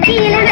கட்டியில